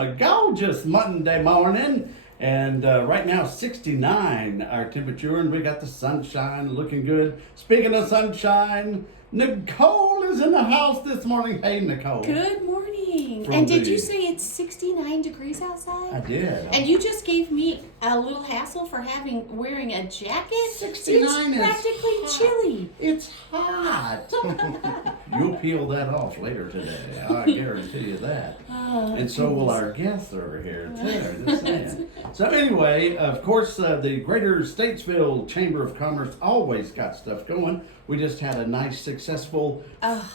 a gorgeous Monday morning. And right now, 69 our temperature, and we got the sunshine looking good. Speaking of sunshine, Nicole is in the house this morning. Hey, Nicole. Good morning. And did you say it's 69 degrees outside? I did. And you just gave me a little hassle for wearing a jacket? 69 it's practically hot. chilly. It's hot. You'll peel that off later today. I guarantee you that. And so will our guests over here, too. Just saying. So anyway, of course, the Greater Statesville Chamber of Commerce always got stuff going. We just had a nice, successful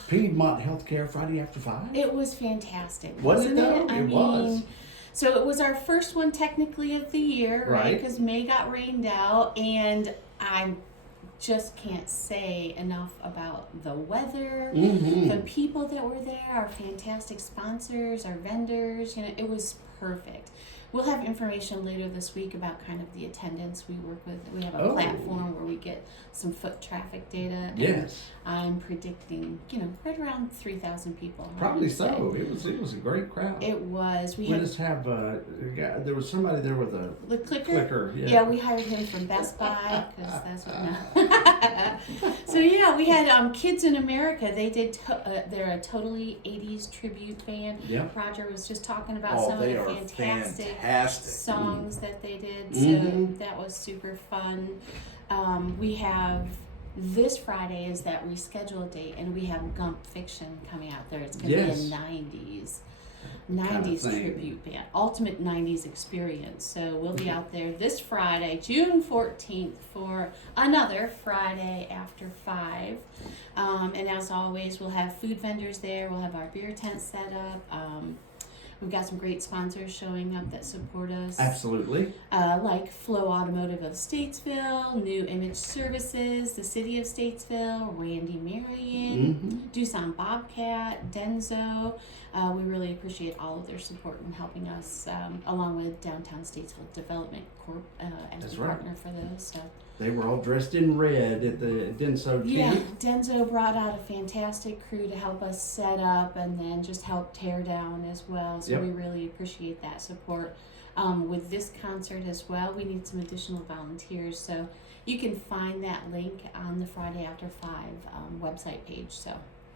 Piedmont Healthcare Friday after 5. It was fantastic. Wasn't it though? I It was. So it was our first one technically of the year, right? Right. Because May got rained out, and I just can't say enough about the weather, the people that were there, our fantastic sponsors, our vendors. It was perfect. We'll have information later this week about kind of the attendance. We have a platform where we get some foot traffic data. Yes. I'm predicting, right around 3,000 people. Probably so. It was a great crowd. It was. We just have there was somebody there with a the clicker. clicker. Yeah, we hired him from Best Buy because that's what. So yeah, we had Kids in America. They did. They're a totally 80s tribute band. Yep. Roger was just talking about some of the fantastic songs that they did. So that was super fun. We have. This Friday is that rescheduled date, and we have Gump Fiction coming out there. It's going to be a 90s tribute band, ultimate 90s experience. So we'll be out there this Friday, June 14th, for another Friday after 5. And as always, we'll have food vendors there. We'll have our beer tent set up. We've got some great sponsors showing up that support us. Absolutely. Like Flow Automotive of Statesville, New Image Services, the City of Statesville, Randy Marion, Doosan Bobcat, Denzo. We really appreciate all of their support in helping us, along with Downtown Statesville Development Corp as a partner for those. So. They were all dressed in red at the Denso tent. Yeah, Denzo brought out a fantastic crew to help us set up and then just help tear down as well. So we really appreciate that support. With this concert as well, we need some additional volunteers. So you can find that link on the Friday After 5 website page. So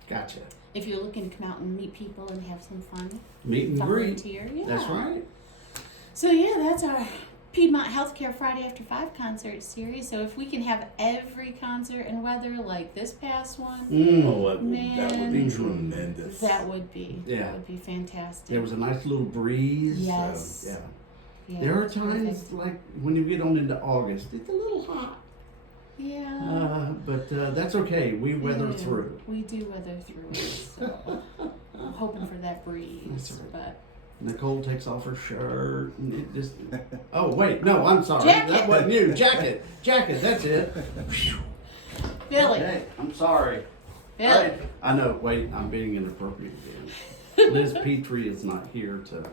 Gotcha. If you're looking to come out and meet people and have some fun, meet and volunteer. greet. Yeah. That's right. So yeah, that's our Piedmont Healthcare Friday After 5 concert series. So if we can have every concert and weather like this past one, that would be tremendous. That would be. Yeah. That would be fantastic. There was a nice little breeze. Yes. So, yeah, there are times like when you get on into August, it's a little hot. Yeah. But that's okay. We weather through. We do weather through it. So I'm hoping for that breeze. That's right. But Nicole takes off her shirt and it just. Oh wait, no, I'm sorry. Jacket. That wasn't you. Jacket. That's it. Billy. Okay, I'm sorry. Billy. I know. Wait, I'm being inappropriate again. Liz Petrie is not here to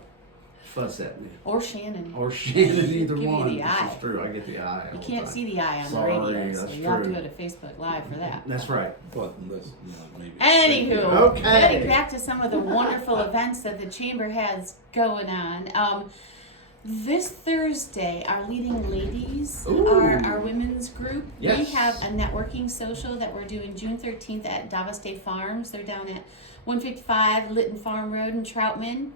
fuss at me. Or Shannon. Or Shannon, either Give you one. the eye. This is true. I get the eye. You all can't the see the eye on Sorry, the radio, so that's you have to true. go to Facebook Live for that. That's right. But let's, maybe. Anywho, Okay. getting back to some of the wonderful events that the Chamber has going on. This Thursday, our leading ladies, our women's group, we have a networking social that we're doing June 13th at Davos Day Farms. They're down at 155 Lytton Farm Road in Troutman.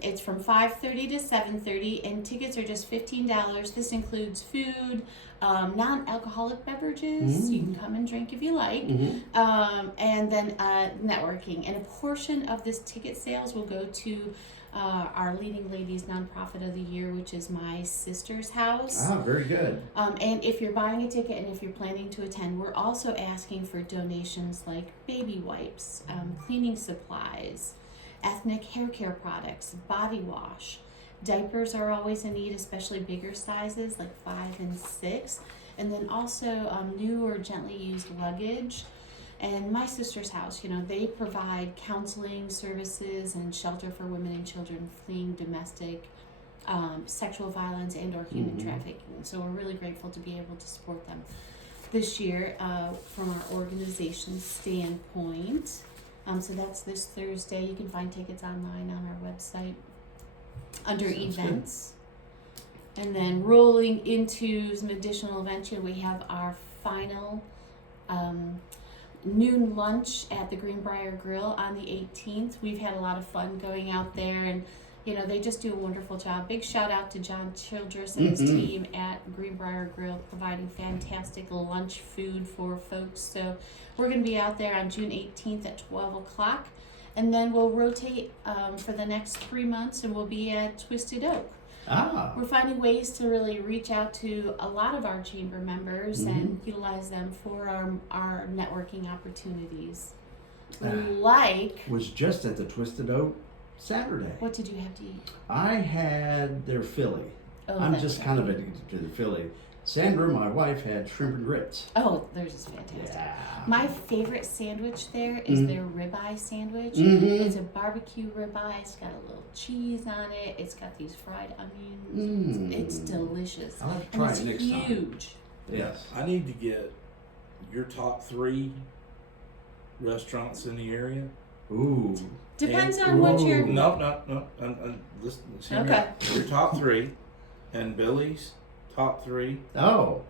It's from 5:30 to 7:30, and tickets are just $15. This includes food, non-alcoholic beverages. You can come and drink if you like, and then networking. And a portion of this ticket sales will go to our Leading Ladies Nonprofit of the Year, which is my sister's house. Ah, very good. And if you're buying a ticket and if you're planning to attend, we're also asking for donations like baby wipes, cleaning supplies, ethnic hair care products, body wash. Diapers are always a need, especially bigger sizes like 5 and 6. And then also new or gently used luggage. And my sister's house, they provide counseling services and shelter for women and children fleeing domestic sexual violence and or human trafficking. So we're really grateful to be able to support them this year from our organization standpoint. So that's this Thursday. You can find tickets online on our website. under Sounds good. events. And then rolling into some additional events, we have our final noon lunch at the Greenbrier Grill on the 18th. We've had a lot of fun going out there, and they just do a wonderful job. Big shout out to John Childress and his team at Greenbrier Grill, providing fantastic lunch food for folks. So we're going to be out there on June 18th at 12 o'clock. And then we'll rotate for the next 3 months, and we'll be at Twisted Oak. We're finding ways to really reach out to a lot of our chamber members and utilize them for our networking opportunities. Was just at the Twisted Oak Saturday. What did you have to eat? I had their Philly. Oh, I'm that's just right. kind of addicted to the Philly. Sandra, my wife, had shrimp and grits. Oh, theirs is fantastic. Yeah. My favorite sandwich there is their ribeye sandwich. It's a barbecue ribeye. It's got a little cheese on it. It's got these fried onions. It's delicious. I'll have to try and it's it next time. huge. Yes. I need to get your top 3 restaurants in the area. Ooh. Depends And- on what you're. No. Listen, Okay. Your top 3, and Billy's top 3, Oh.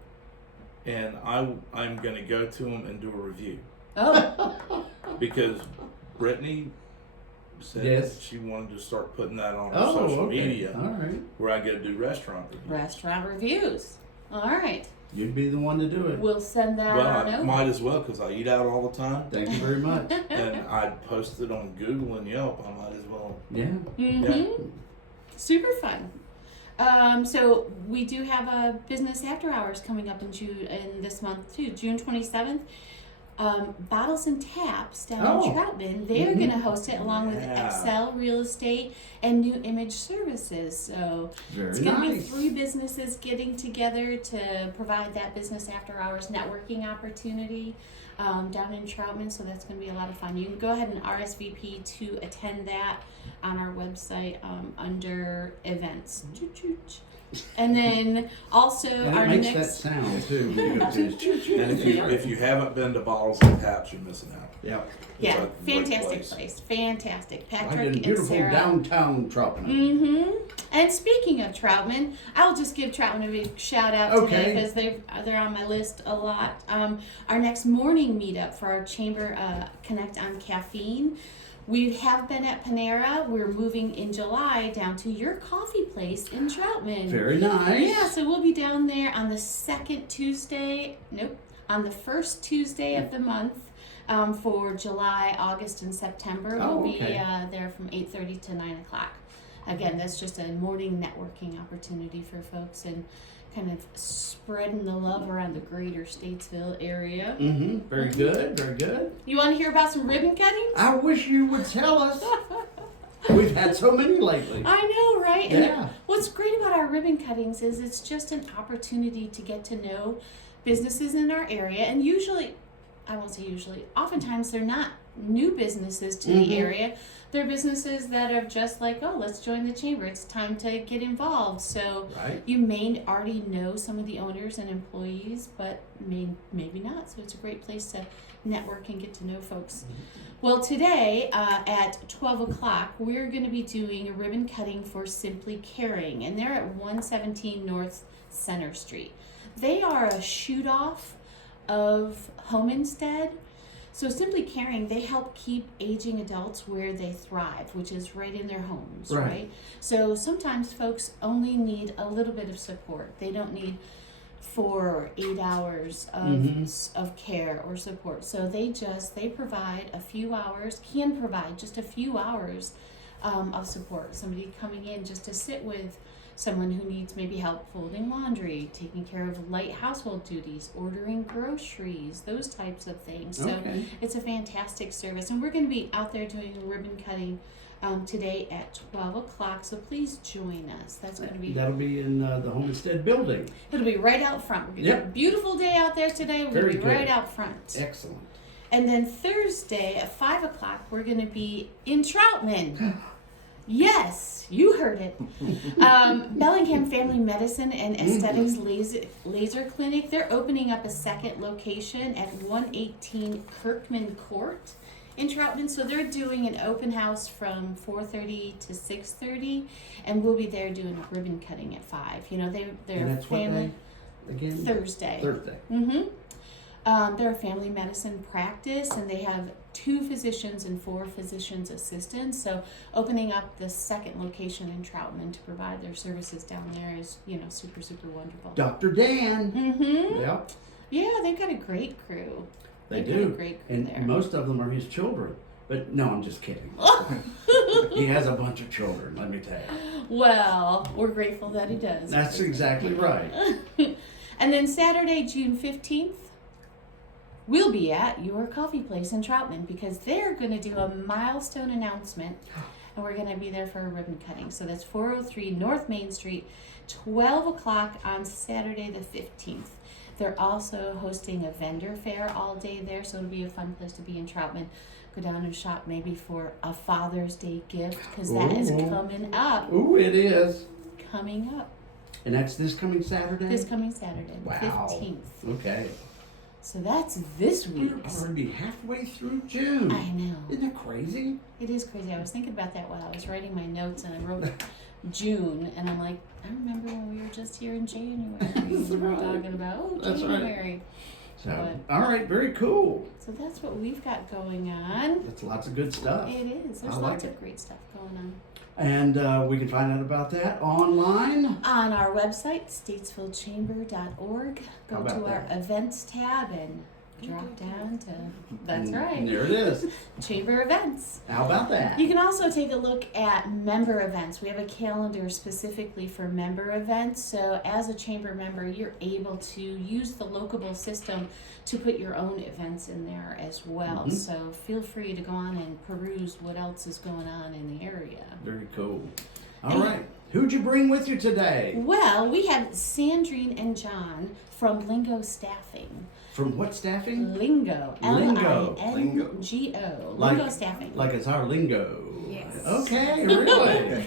and I'm gonna go to them and do a review Oh, because Brittany said Yes. that she wanted to start putting that on her Oh, social okay. media All right. where I go do restaurant reviews. restaurant reviews. All right. You'd be the one to do it. We'll send that Well, on I over. might as well because I eat out all the time, Thank you very much. and I post it on Google and Yelp. I might as well. Yeah. Yeah. Super fun. So we do have a business after hours coming up in this month too, June 27th. Bottles and Taps down in Troutman, they're going to host it along with Yeah. Excel Real Estate and New Image Services. So Very it's going to be nice. 3 businesses getting together to provide that business after hours networking opportunity down in Troutman. So that's going to be a lot of fun. You can go ahead and RSVP to attend that on our website under events. And then also And our it makes next. that sound too. when you go to this. And if you haven't been to Bottles and Taps, you're missing out. Yeah. It's Yeah, a great fantastic place. Fantastic. Right Patrick in and beautiful Sarah. downtown Troutman. Mm-hmm. And speaking of Troutman, I'll just give Troutman a big shout out today Okay. because they're on my list a lot. Our next morning meetup for our Chamber Connect on Caffeine. We have been at Panera. We're moving in July down to your coffee place in Troutman. Very nice. Yeah, so we'll be down there on the on the first Tuesday of the month for July, August, and September. Oh, We'll okay. be there from 8:30 to 9 o'clock. Again, that's just a morning networking opportunity for folks and kind of spreading the love around the greater Statesville area. Very good. Very good. You want to hear about some ribbon cuttings? I wish you would tell us. We've had so many lately. I know, right? And Yeah. what's great about our ribbon cuttings is it's just an opportunity to get to know businesses in our area. And usually, I won't say usually, oftentimes they're not new businesses to the area. They're businesses that are just like, oh, let's join the chamber. It's time to get involved. So Right. you may already know some of the owners and employees, but maybe not. So it's a great place to network and get to know folks. Well, today at 12 o'clock, we're going to be doing a ribbon cutting for Simply Caring, and they're at 117 North Center Street. They are a shoot-off of Home Instead. So Simply Caring, they help keep aging adults where they thrive, which is right in their homes, Right. right? So sometimes folks only need a little bit of support. They don't need 4 or 8 hours of care or support. So they provide a few hours, can provide just a few hours of support. Somebody coming in just to sit with someone who needs maybe help folding laundry, taking care of light household duties, ordering groceries, those types of things. So Okay. it's a fantastic service. And we're going to be out there doing ribbon cutting today at 12 o'clock. So please join us. That's going to be, That'll be in the Homestead building. it'll be right out front. We're going to have a beautiful day out there today. We're going Very to be good. right out front. Excellent. And then Thursday at 5 o'clock, we're going to be in Troutman. Yes, you heard it. Bellingham Family Medicine and Aesthetics Laser Clinic. They're opening up a second location at 118 Kirkman Court in Troutman. So they're doing an open house from 4:30 to 6:30, and we'll be there doing a ribbon cutting at 5. You know, they're And that's family. what day again? Thursday. Thursday. They're a family medicine practice, and they have 2 physicians and 4 physicians assistants. So opening up the second location in Troutman to provide their services down there is, you know, super, super wonderful. Dr. Dan. Yep. Yeah, they've got a great crew. They They've do. got a great crew And there. most of them are his children. But no, I'm just kidding. He has a bunch of children, let me tell you. Well, we're grateful that he does. That's exactly right. And then Saturday, June 15th, we'll be at your coffee place in Troutman because they're going to do a milestone announcement, and we're going to be there for a ribbon cutting. So that's 403 North Main Street, 12 o'clock on Saturday the 15th. They're also hosting a vendor fair all day there, so it'll be a fun place to be in Troutman. Go down and shop maybe for a Father's Day gift because that is coming up. Ooh, it is. Coming up. And that's this coming Saturday? This coming Saturday, the Wow. 15th. Okay. So that's this We're week's. already halfway through June. I know. Isn't that crazy? It is crazy. I was thinking about that while I was writing my notes, and I wrote June, and I'm like, I remember when we were just here in January. That's We were right. talking about That's right. January. So, But- all right, very cool. So that's what we've got going on. That's lots of good stuff. It is. There's I like lots it. of great stuff going on. And we can find out about that online. On our website, statesvillechamber.org, How go about to our that? events tab and drop down to, that's And right, there it is. Chamber events. How about that? You can also take a look at member events. We have a calendar specifically for member events. So as a chamber member, you're able to use the Locable system to put your own events in there as well. Mhm. So feel free to go on and peruse what else is going on in the area. Very cool. All right. Who'd you bring with you today? Well, we have Sandrine and John from Lingo Staffing. From what staffing? Lingo. Lingo. Lingo. Like- Lingo Staffing. Like it's our lingo. Yes. Okay, really?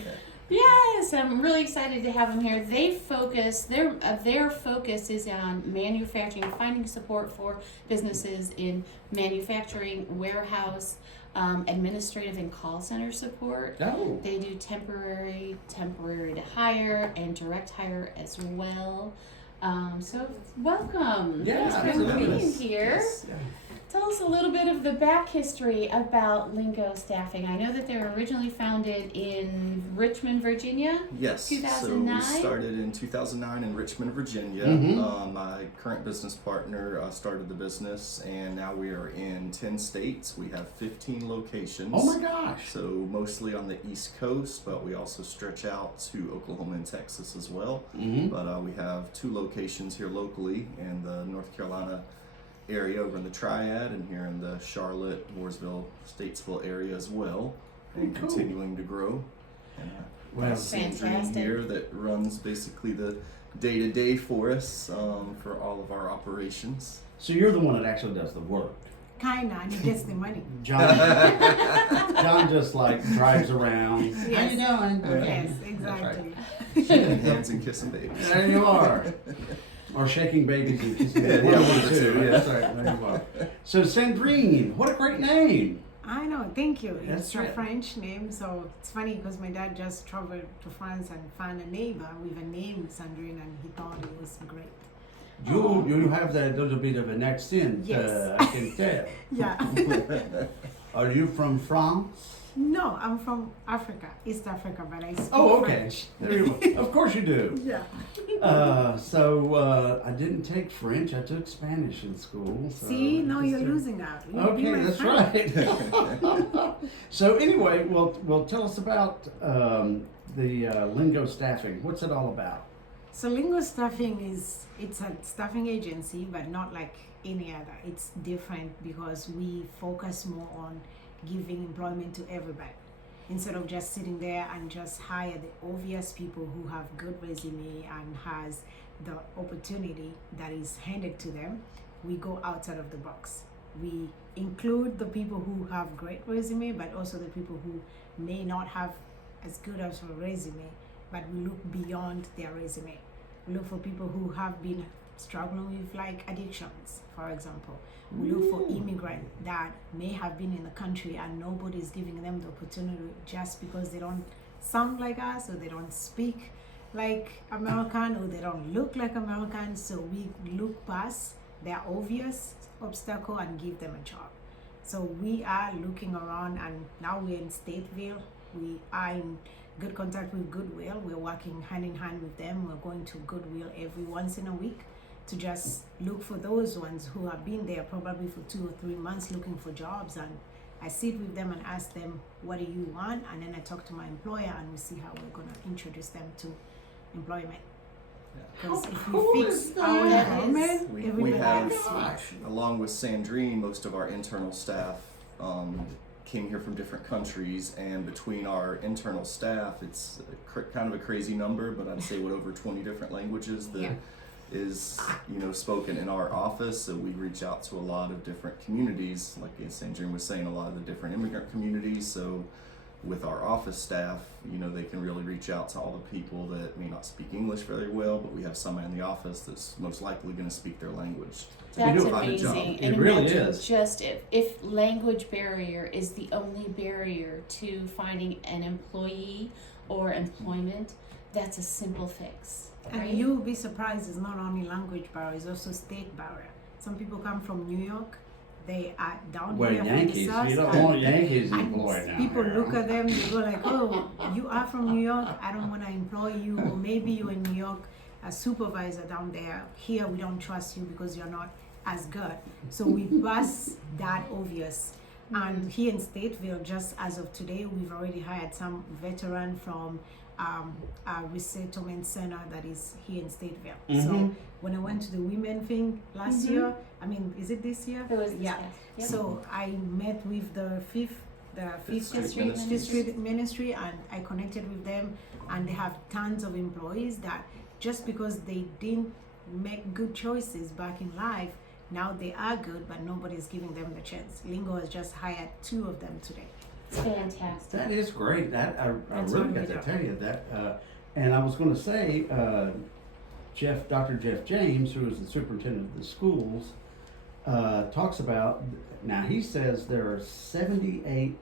Yes, I'm really excited to have them here. They focus their focus is on manufacturing, finding support for businesses in manufacturing, warehouse, administrative and call center support. Oh. They do temporary to hire, and direct hire as well. So welcome. Yeah, Thanks for absolutely. being here. Yes. Tell us a little bit of the back history about Lingo Staffing. I know that they were originally founded in Richmond, Virginia. Yes. 2009? So we started in 2009 in Richmond, Virginia. Mhm. My current business partner started the business, and now we are in 10 states. We have 15 locations. Oh my gosh. So mostly on the East Coast, but we also stretch out to Oklahoma and Texas as well. Mm-hmm. But we have 2 locations here locally in the North Carolina area over in the Triad, and here in the Charlotte, Mooresville, Statesville area as well, and Cool. continuing to grow. And Well, Sandrine Fantastic. here that runs basically the day-to-day for us for all of our operations. so you're the one that actually does the work. Kinda, and he gets the money. John, John just like drives around. How Yes. you doing? Yes, That's exactly. Shaking hands and kissing babies. There you are. Or shaking babies and kissing Yeah, babies. one of the two, yeah. That's right, there you are. So Sandrine, what a great name. I know, thank you. That's It's a right. French name, so it's funny because my dad just traveled to France and found a neighbor with a name Sandrine, and he thought it was great. You have that little bit of an accent, Yes. I can tell. Yeah. Are you from France? No, I'm from Africa, East Africa, but I speak Oh, okay. French. There you go. Of course you do. Yeah. So I didn't take French. I took Spanish in school. So See, now you're just, losing out. You be Okay, my that's friend. right. So anyway, well, tell us about the Lingo Staffing. What's it all about? So Lingo Staffing it's a staffing agency, but not like any other. It's different because we focus more on giving employment to everybody. Instead of just sitting there and just hire the obvious people who have good resume and has the opportunity that is handed to them, we go outside of the box. We include the people who have great resume, but also the people who may not have as good as a resume, but we look beyond their resume. We look for people who have been struggling with like addictions, for example. We look for immigrants that may have been in the country and nobody's giving them the opportunity just because they don't sound like us, or they don't speak like American, or they don't look like American. So we look past their obvious obstacle and give them a job. So we are looking around, and now we're in Stateville. We are in good contact with Goodwill. We're working hand in hand with them. We're going to Goodwill every once in a week to just look for those ones who have been there probably for 2 or 3 months looking for jobs. And I sit with them and ask them, what do you want? And then I talk to my employer, and we see how we're going to introduce them to employment. Because if we fix our environment, We everybody have, else. along with Sandrine, most of our internal staff came here from different countries, and between our internal staff, it's kind of a crazy number, but I'd say over 20 different languages that is spoken in our office. So we reach out to a lot of different communities, like Sandrine was saying, a lot of the different immigrant communities. So with our office staff, they can really reach out to all the people that may not speak English very well, but we have somebody in the office that's most likely going to speak their language. That's find a job. amazing. It And really imagine is. just if language barrier is the only barrier to finding an employee or employment, that's a simple fix. And Right? you'll be surprised, it's not only language barrier, it's also state barrier. Some people come from New York, they are down Well, here Yankees, from the you south, don't want Yankees and employed down people here. look at them, they go like, oh, you are from New York, I don't want to employ you. Or maybe you're in New York, a supervisor down there, here we don't trust you because you're not as good. So we pass that obvious. And here in Stateville, just as of today, we've already hired some veteran from a resettlement center that is here in Stateville. So when I went to the women thing last year, is it this year? It was this Yeah. past- yep. So I met with the fifth Street district ministry, and I connected with them, and they have tons of employees that just because they didn't make good choices back in life, now they are good, but nobody's giving them the chance. Lingo has just hired 2 of them today. It's fantastic. That is great. I That's really what got we to do. tell you that. And I was going to say, Dr. Jeff James, who is the superintendent of the schools, talks about, now he says there are 78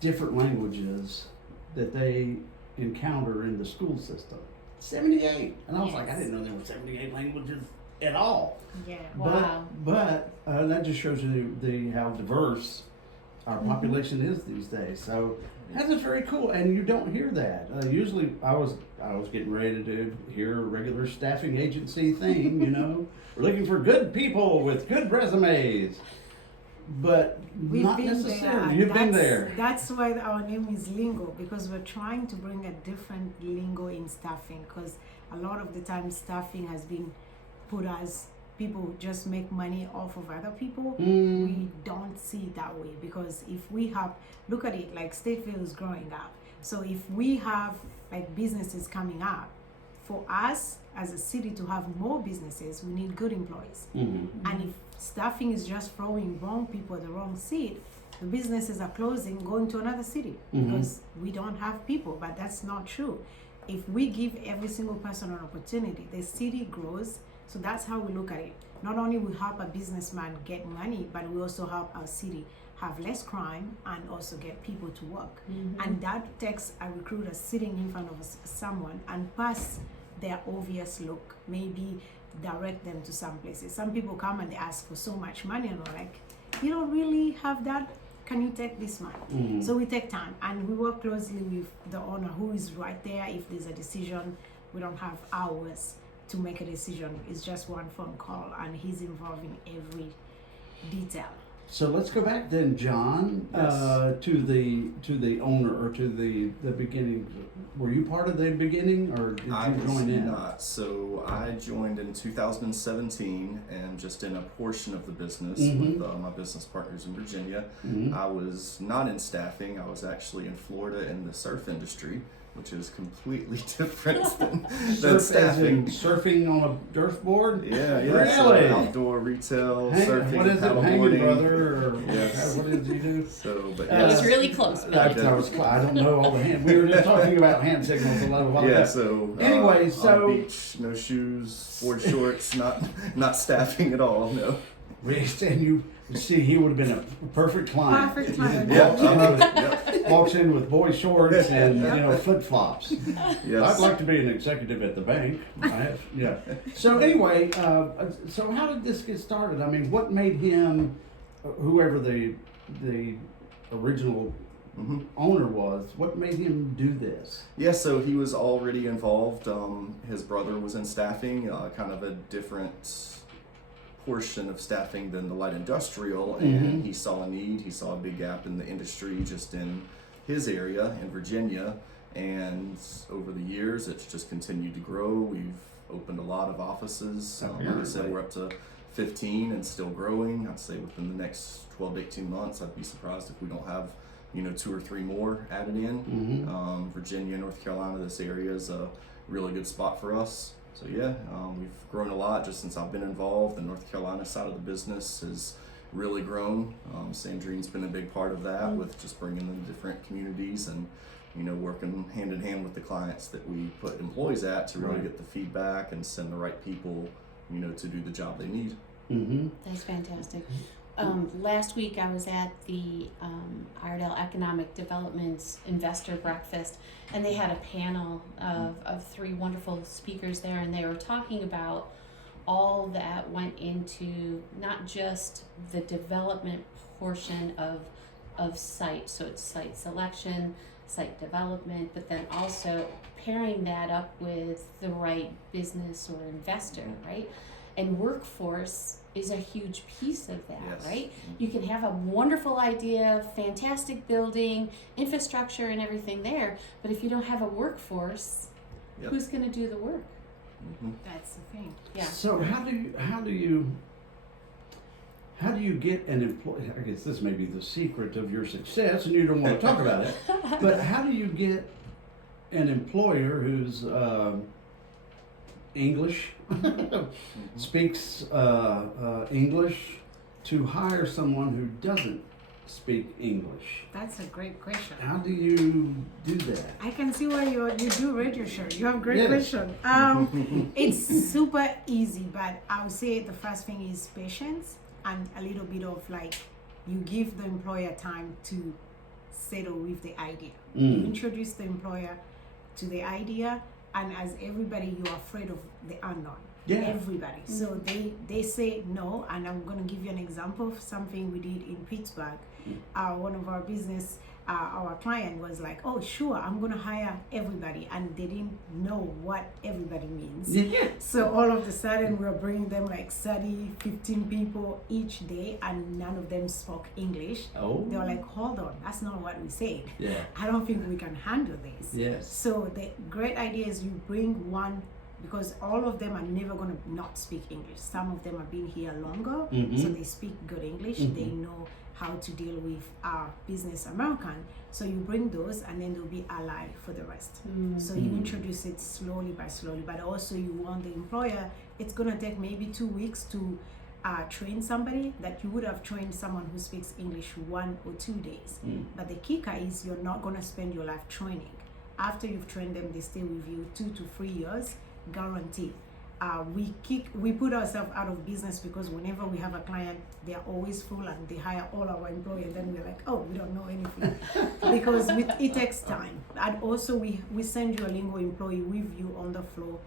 different languages that they encounter in the school system. 78! And I was like, I Yes. didn't know there were 78 languages at all. Yeah. Wow. But that just shows you how diverse our population is these days. So that is very cool, and you don't hear that. Usually, I was getting ready to hear a regular staffing agency thing. We're looking for good people with good resumes, but We've not been necessarily. there. You've been there. That's why our name is Lingo, because we're trying to bring a different lingo in staffing. Because a lot of the time, staffing has been put as people just make money off of other people. We don't see it that way, because if we have, look at it, like Stateville is growing up. So if we have like businesses coming up, for us as a city to have more businesses, we need good employees. And if staffing is just throwing wrong people at the wrong seat, the businesses are closing, going to another city because we don't have people. But that's not true. If we give every single person an opportunity, the city grows. So that's how we look at it. Not only we help a businessman get money, but we also help our city have less crime and also get people to work. And that takes a recruiter sitting in front of someone and pass their obvious look, maybe direct them to some places. Some people come and they ask for so much money, and we're like, you don't really have that? Can you take this money? So we take time and we work closely with the owner who is right there. If there's a decision, we don't have hours to make a decision. It's just one phone call, and he's involved in every detail. So let's go back then, John, Yes. to the owner, or to the beginning. Were you part of the beginning, or did I you was join in? not. So I joined in 2017, and just in a portion of the business with my business partners in Virginia. I was not in staffing. I was actually in Florida in the surf industry, which is completely different than As staffing. in surfing on a surfboard? Yeah, yeah. Really? So outdoor retail, surfing, what is it, hanging, paddleboarding. brother? Or Yes. what did you do? So, but That was yes. really close. I don't know all the hand. We were just talking about hand signals a little while Yeah, ago. so Anyway, on so- the beach, no shoes, board shorts, not staffing at all. No. And you see, he would have been a perfect client. Perfect He client. just Yeah. walks in with boy shorts and flip flops. Yes. I'd like to be an executive at the bank. Yeah. So anyway, so how did this get started? I mean, what made him, whoever the original Mhm. owner was, what made him do this? Yeah, so he was already involved. His brother was in staffing, kind of a different portion of staffing than the light industrial, and he saw a need. He saw a big gap in the industry just in his area in Virginia, and over the years it's just continued to grow. We've opened a lot of offices. Like I said, we're up to 15 and still growing. I'd say within the next 12 to 18 months, I'd be surprised if we don't have 2 or 3 more added in. Virginia, North Carolina, this area is a really good spot for us. So yeah, we've grown a lot just since I've been involved. The North Carolina side of the business has really grown. Sandrine's been a big part of that with just bringing them to different communities and working hand in hand with the clients that we put employees at to really get the feedback and send the right people to do the job they need. That's fantastic. Last week I was at the Iredell Economic Development's Investor Breakfast, and they had a panel of 3 wonderful speakers there, and they were talking about all that went into not just the development portion of site, so it's site selection, site development, but then also pairing that up with the right business or investor, right? And workforce is a huge piece of that, Yes. right? You can have a wonderful idea, fantastic building, infrastructure and everything there, but if you don't have a workforce, Yep. who's going to do the work? That's the thing. Yeah. So how do you get an employee? I guess this may be the secret of your success, and you don't want to talk about it. But how do you get an employer who's English, speaks English, to hire someone who doesn't speak English? That's a great question. How do you do that? I can see why you do read your shirt. You have a great Yes. question. It's super easy, but I would say the first thing is patience and a little bit of you give the employer time to settle with the idea. You introduce the employer to the idea, and as everybody, you're afraid of the unknown. Yeah. Everybody. So they say no, and I'm going to give you an example of something we did in Pittsburgh. One of our business, our client was like, oh sure, I'm going to hire everybody, and they didn't know what everybody means. Yeah. So all of a sudden we're bringing them 30, 15 people each day, and none of them spoke English. Oh. They were like, hold on, that's not what we said. Yeah. I don't think we can handle this. Yes. So the great idea is you bring one, because all of them are never going to not speak English. Some of them have been here longer, so they speak good English. They know how to deal with business American. So you bring those, and then they'll be ally for the rest. So you introduce it slowly by slowly, but also you want the employer, it's going to take maybe 2 weeks to train somebody that you would have trained someone who speaks English 1 or 2 days. But the kicker is you're not going to spend your life training. After you've trained them, they stay with you 2 to 3 years, guaranteed. We put ourselves out of business because whenever we have a client, they are always full and they hire all our employees, and then we're like, oh, we don't know anything. Because it takes time. And also we send you a Lingo employee with you on the floor,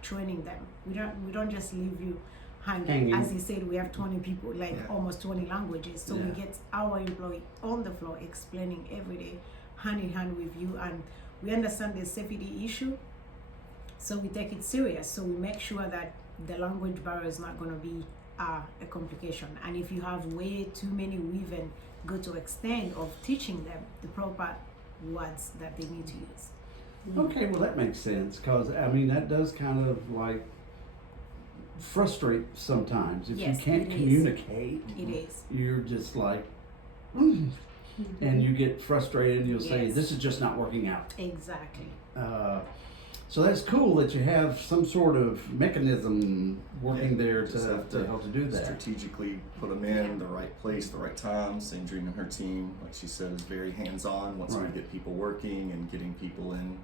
training them. We don't just leave you hanging. As he said, we have 20 people, almost 20 languages. So we get our employee on the floor explaining every day, hand in hand with you, and we understand the safety issue. So we take it serious. So we make sure that the language barrier is not going to be a complication. And if you have way too many, we even go to extent of teaching them the proper words that they need to use. Okay, well that makes sense, because that does kind of frustrate sometimes. If Yes, you can't it is. communicate, It is. you're just and you get frustrated and you'll say, Yes. this is just not working out. Exactly. So that's cool that you have some sort of mechanism working there Just have to help to do that. Strategically put them in the right place, the right time. Sandrine and her team, like she said, is very hands-on. Once we Right. get people working and getting people in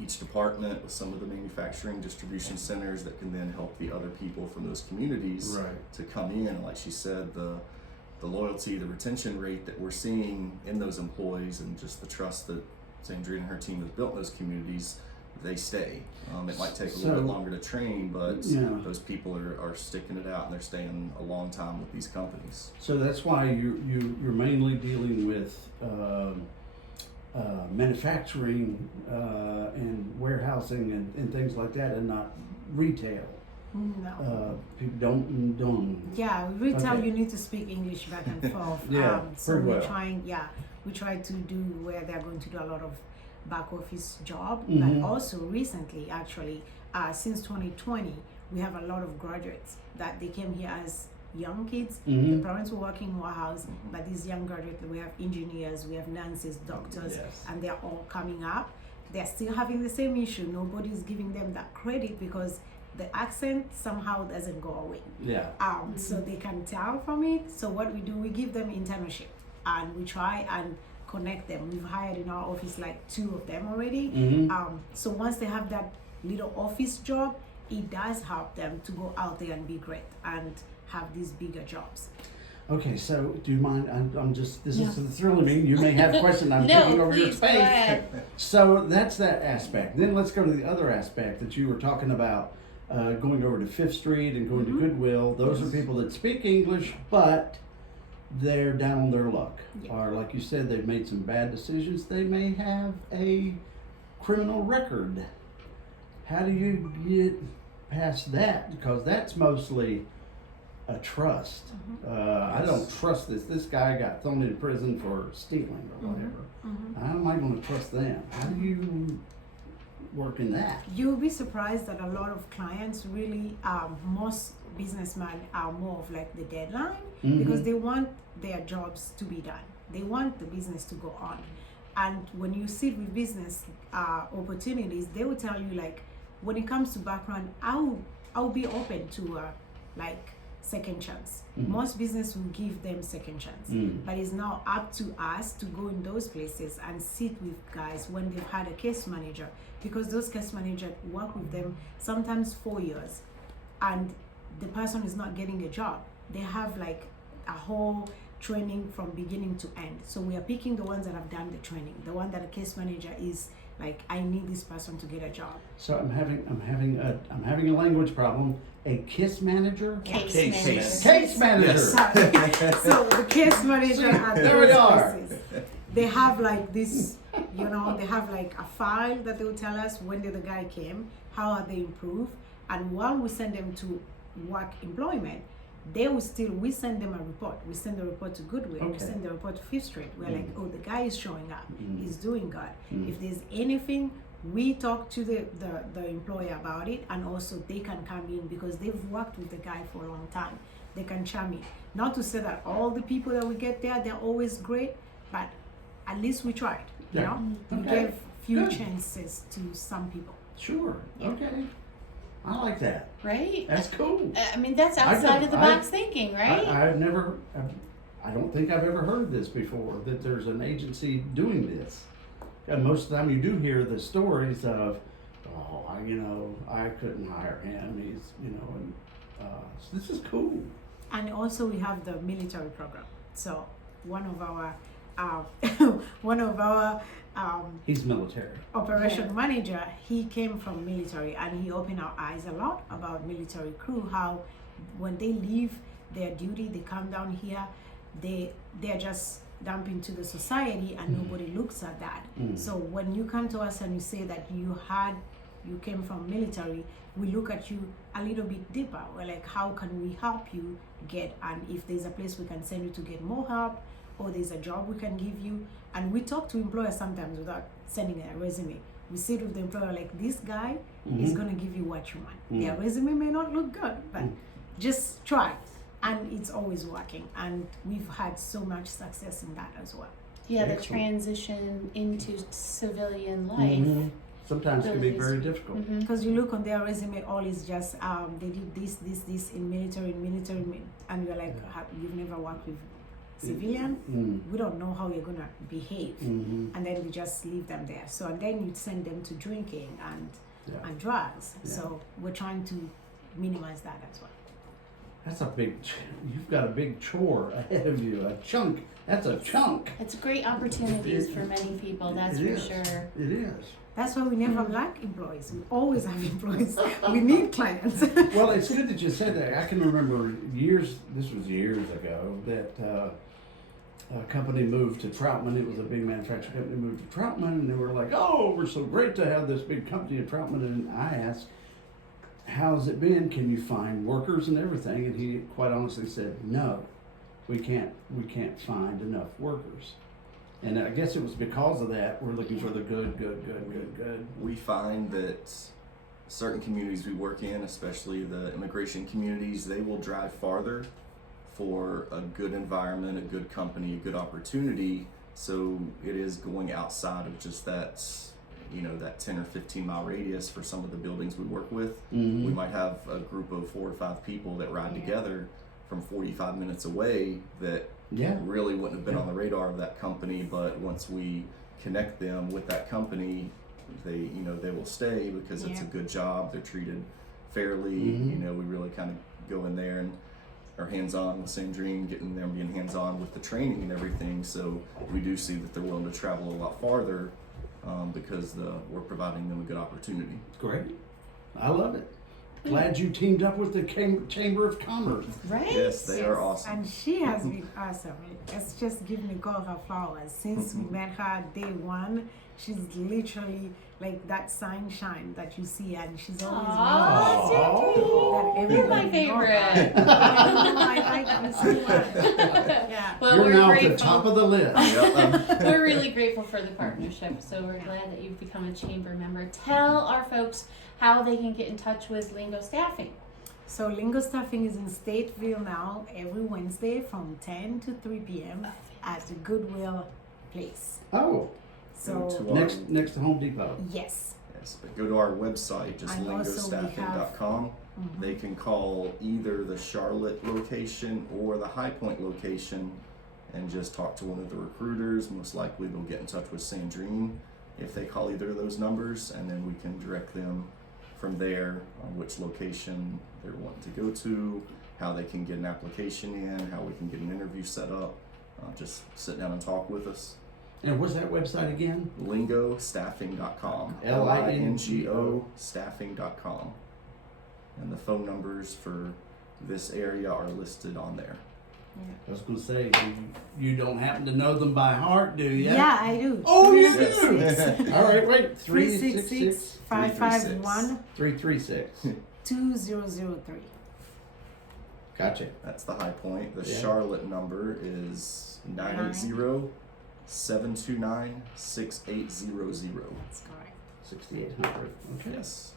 each department with some of the manufacturing distribution centers that can then help the other people from those communities Right. to come in. Like she said, the loyalty, the retention rate that we're seeing in those employees, and just the trust that Sandrine and her team has built in those communities, they stay. It might take a little bit So- longer to train, but Yeah. those people are sticking it out and they're staying a long time with these companies. So that's why you're mainly dealing with manufacturing and warehousing and things like that, and not retail. No. People don't. Yeah, retail, Okay. you need to speak English back and forth. Yeah, So very we're well. trying, we try to do where they're going to do a lot of back office job, Mhm. but also recently, actually, since 2020, we have a lot of graduates that they came here as young kids. Mhm. The parents were working in warehouse, but these young graduates, we have engineers, we have nurses, doctors, Yes. and they're all coming up. They're still having the same issue. Nobody's giving them that credit because the accent somehow doesn't go away. Yeah. So they can tell from it. So what we do, we give them internship and we try and connect them. We've hired in our office like 2 of them already. Mhm. So once they have that little office job, it does help them to go out there and be great and have these bigger jobs. Okay, so do you mind? I'm just, this is thrilling me. You may have a question. I'm No, taking over your please, go space. ahead. So that's that aspect. Then let's go to the other aspect that you were talking about, going over to Fifth Street and going to Goodwill. Those are people that speak English, but they're down on their luck. Yeah. Or like you said, they've made some bad decisions. They may have a criminal record. How do you get past that? Because that's mostly a trust. I don't trust this. This guy got thrown in prison for stealing or whatever. How am I going to trust them? How do you work in that? You'll be surprised that a lot of clients really, most businessmen are more of like the deadline because they want their jobs to be done. They want the business to go on. And when you sit with business opportunities, they will tell you like, when it comes to background, I'll be open to like second chance. Most business will give them second chance, but it's now up to us to go in those places and sit with guys when they've had a case manager, because those case managers work with them sometimes 4 years and the person is not getting a job. They have like a whole training from beginning to end. So we are picking the ones that have done the training, the one that a case manager is like, I need this person to get a job. So I'm having a language problem. A KISS manager? Case Case manager. Case manager. Sorry. So the case manager at there we those are. places, they have like this, they have like a file that they will tell us when did the guy came, how are they improved, and while we send them to work employment, they will still, we send them a report. We send the report to Goodwill, we Okay. send the report to Fifth Street. We're like, oh, the guy is showing up, he's doing good. Mm. If there's anything, we talk to the employer about it, and also they can come in because they've worked with the guy for a long time. They can chime in. Not to say that all the people that we get there, they're always great, but at least we tried, you Yeah. know? We Okay. gave few Good. chances to some people. Sure. Okay. I like that. Right? That's cool. I mean, that's outside of the box thinking, right? I've never, I don't think I've ever heard this before, that there's an agency doing this. And most of the time you do hear the stories of, oh, I couldn't hire him. He's, and so this is cool. And also we have the military program. So one of our He's military. operation manager, he came from military, and he opened our eyes a lot about military crew, how when they leave their duty, they come down here, they're just dumped into the society, and nobody looks at that. So when you come to us and you say that you came from military, we look at you a little bit deeper. We're like, how can we help you get, and if there's a place we can send you to get more help, or there's a job we can give you. And we talk to employers sometimes without sending a resume. We sit with the employer like, this guy is going to give you what you want. Their resume may not look good, but just try. And it's always working. And we've had so much success in that as well. Yeah, the Excellent. transition into civilian life sometimes can be very difficult. Mm-hmm. Because you look on their resume, all is just they did this in military, and you're like, you've never worked with civilian. Mm. We don't know how you're gonna behave, Mm-hmm. and then we just leave them there. So and then you send them to drinking Yeah. and drugs. Yeah. So we're trying to minimize that as well. That's a big, you've got a big chore ahead of you, a chunk. That's a chunk. It's great opportunities for many people, that's It for is. sure. It is. That's why we never lack employees. We always have employees. We need clients. Well, it's good that you said that. I can remember this was years ago, that a company moved to Troutman. It was a big manufacturing company, moved to Troutman, and they were like, oh, we're so great to have this big company in Troutman. And I asked, how's it been? Can you find workers and everything? And he quite honestly said, no, we can't find enough workers. And I guess it was because of that, we're looking for the good. We find that certain communities we work in, especially the immigration communities, they will drive farther for a good environment, a good company, a good opportunity. So it is going outside of just that, that 10 or 15 mile radius for some of the buildings we work with. Mm-hmm. We might have a group of 4 or 5 people that ride together from 45 minutes away that really wouldn't have been on the radar of that company, but once we connect them with that company, they will stay because it's a good job. They're treated fairly. Mm-hmm. We really kind of go in there and are hands-on with Same Dream, getting them being hands-on with the training and everything. So we do see that they're willing to travel a lot farther because we're providing them a good opportunity. Great. I love it. Glad you teamed up with the Chamber of Commerce. Right? Yes, they are awesome. And she has been awesome. Let's just give Nicole her flowers. Since we met her day one, she's literally like that sunshine that you see, and she's always Aww, that you're my everybody favorite. I like you so much. Yeah. Well, You're we're now grateful. at the top of the list. We're really grateful for the partnership, so we're glad that you've become a chamber member. Tell our folks how they can get in touch with Lingo Staffing. So Lingo Staffing is in Stateville now every Wednesday from 10 to 3 p.m. at the Goodwill place. Oh, So next to Home Depot. yes. Yes, but go to our website, just And also we lingostaffing.com. They can call either the Charlotte location or the High Point location and just talk to one of the recruiters. Most likely they'll get in touch with Sandrine if they call either of those numbers, and then we can direct them from there on which location they're wanting to go to, how they can get an application in, how we can get an interview set up. Just sit down and talk with us. And what's that website again? Lingostaffing.com. Lingo staffing.com. And the phone numbers for this area are listed on there. I was going to say, you don't happen to know them by heart, do you? Yeah, I do. Oh, you Yes. do? All right, wait. 366 551 336. 2003. Gotcha. That's the High Point. The Yeah. Charlotte number is 980-729-6800. That's correct. 6800. Okay. Yes.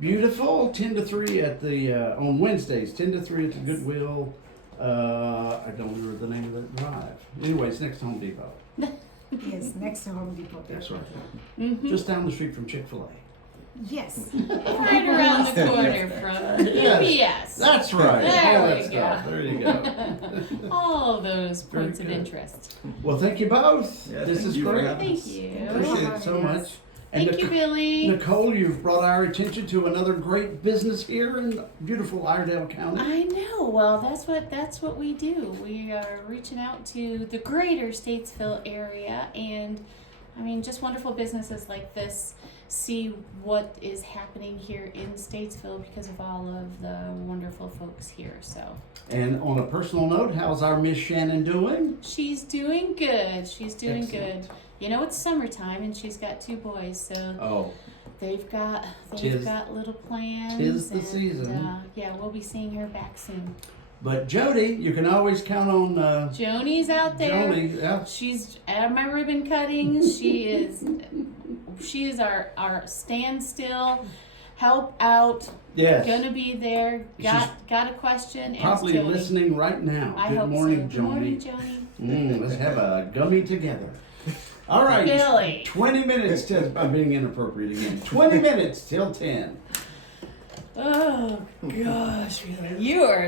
Beautiful. 10 to 3 at the, on Wednesdays, 10 to 3 at the Goodwill. I don't remember the name of that drive. Anyways, next to Home Depot. Yes, next to Home Depot. That's right. Mm-hmm. Just down the street from Chick-fil-A. Yes. Right around the corner from Yes. UPS. That's right. There All we that stuff. go. There you go. All those Very points of good. interest. Well, thank you both. Yeah, This thank is you for great. having us. Thank you. Appreciate it so much. And Thank you, Billy. Nicole, you've brought our attention to another great business here in beautiful Iredell County. I know. Well, that's what we do. We are reaching out to the greater Statesville area, and I mean, just wonderful businesses like this see what is happening here in Statesville because of all of the wonderful folks here. So And on a personal note, how's our Miss Shannon doing? she's doing good. She's doing Excellent. good. You know, it's summertime, and she's got 2 boys, so Oh, they've got Tis- little plans. tis the and, season. yeah, we'll be seeing her back soon. but Jody, you can always count on Joni's out there. Jody. Yeah. She's at my ribbon cuttings. She is our standstill, help out. Yes. Gonna be there. She's Got a question? Probably Ask Joni. listening right now. I Good hope morning, so. Good morning, Joni. Joni. Let's have a gummy together. All right. Billy. 20 minutes till I'm being inappropriate again. 20 minutes till 10. Oh gosh, really. You are